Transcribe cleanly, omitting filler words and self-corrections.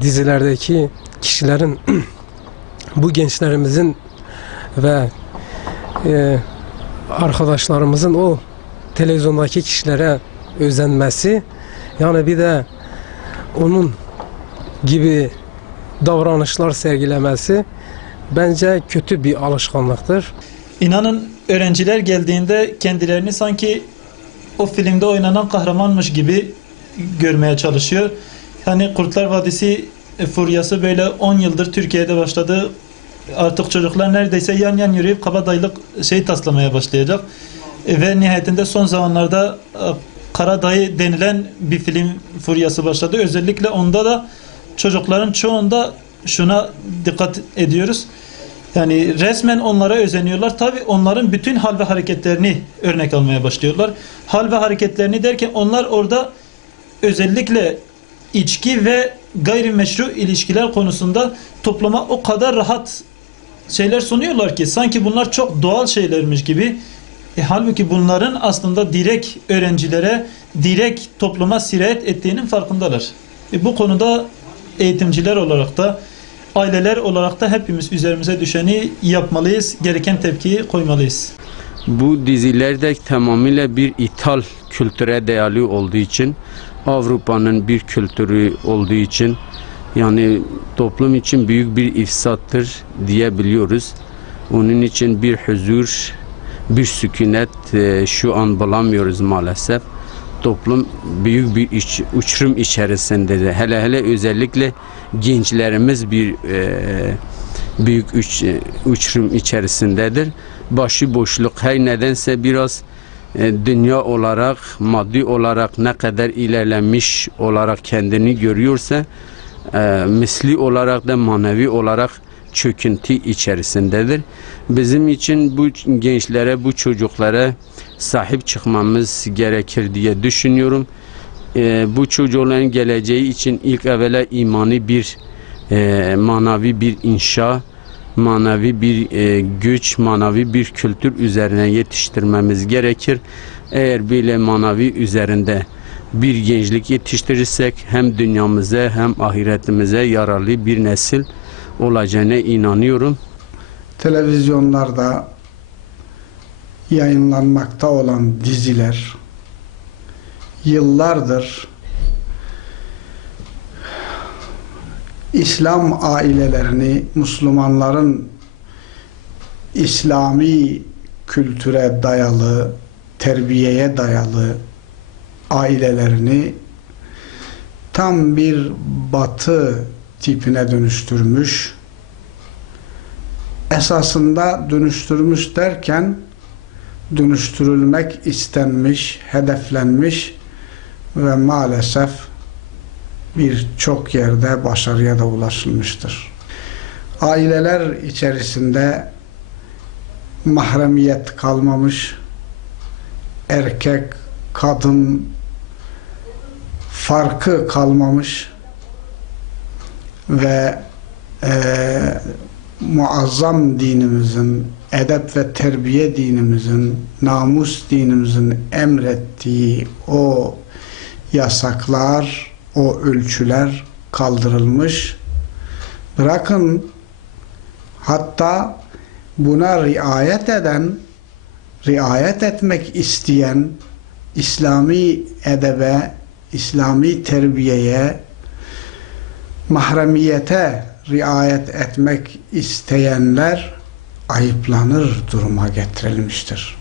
Dizilerdeki kişilerin bu gençlerimizin ve arkadaşlarımızın o televizyondaki kişilere özenmesi, yani bir de onun gibi davranışlar sergilemesi bence kötü bir alışkanlıktır. İnanın öğrenciler geldiğinde kendilerini sanki o filmde oynanan kahramanmış gibi görmeye çalışıyor. Yani Kurtlar Vadisi furyası böyle 10 yıldır Türkiye'de başladı. Artık çocuklar neredeyse yan yan yürüyüp kabadayılık taslamaya başlayacak. Ve nihayetinde son zamanlarda Karadayı denilen bir film furyası başladı. Özellikle onda da çocukların çoğunda şuna dikkat ediyoruz. Yani resmen onlara özeniyorlar. Tabii onların bütün hal ve hareketlerini örnek almaya başlıyorlar. Hal ve hareketlerini derken onlar orada özellikle içki ve gayrimeşru ilişkiler konusunda topluma o kadar rahat şeyler sunuyorlar ki sanki bunlar çok doğal şeylermiş gibi. Halbuki bunların aslında direkt öğrencilere, direkt topluma sirayet ettiğinin farkındalar. Bu konuda eğitimciler olarak da, aileler olarak da hepimiz üzerimize düşeni yapmalıyız, gereken tepkiyi koymalıyız. Bu dizilerde tamamıyla bir ithal kültüre dayalı olduğu için, Avrupa'nın bir kültürü olduğu için, yani toplum için büyük bir ifsattır diyebiliyoruz. Onun için bir huzur, bir sükunet şu an bulamıyoruz maalesef. Toplum büyük bir uçurum içerisindedir. Hele hele özellikle gençlerimiz bir büyük uçurum içerisindedir. Başıboşluk her nedense biraz dünya olarak, maddi olarak ne kadar ilerlemiş olarak kendini görüyorsa, misli olarak da manevi olarak çöküntü içerisindedir. Bizim için bu gençlere, bu çocuklara sahip çıkmamız gerekir diye düşünüyorum. Bu çocukların geleceği için ilk evvela imani bir manavi bir inşa, manavi bir güç, manavi bir kültür üzerine yetiştirmemiz gerekir. Eğer böyle manavi üzerinde bir gençlik yetiştirirsek hem dünyamıza hem ahiretimize yararlı bir nesil olacağına inanıyorum. Televizyonlarda yayınlanmakta olan diziler yıllardır İslam ailelerini, Müslümanların İslami kültüre dayalı, terbiyeye dayalı ailelerini tam bir batı tipine dönüştürmüş. Esasında dönüştürmüş derken dönüştürülmek istenmiş, hedeflenmiş ve maalesef birçok yerde başarıya da ulaşılmıştır. Aileler içerisinde mahremiyet kalmamış, erkek, kadın farkı kalmamış ve muazzam dinimizin, edep ve terbiye dinimizin, namus dinimizin emrettiği o yasaklar, o ölçüler kaldırılmış. Bırakın hatta buna riayet eden, riayet etmek isteyen, İslami edebe, İslami terbiyeye, mahremiyete riayet etmek isteyenler ayıplanır duruma getirilmiştir.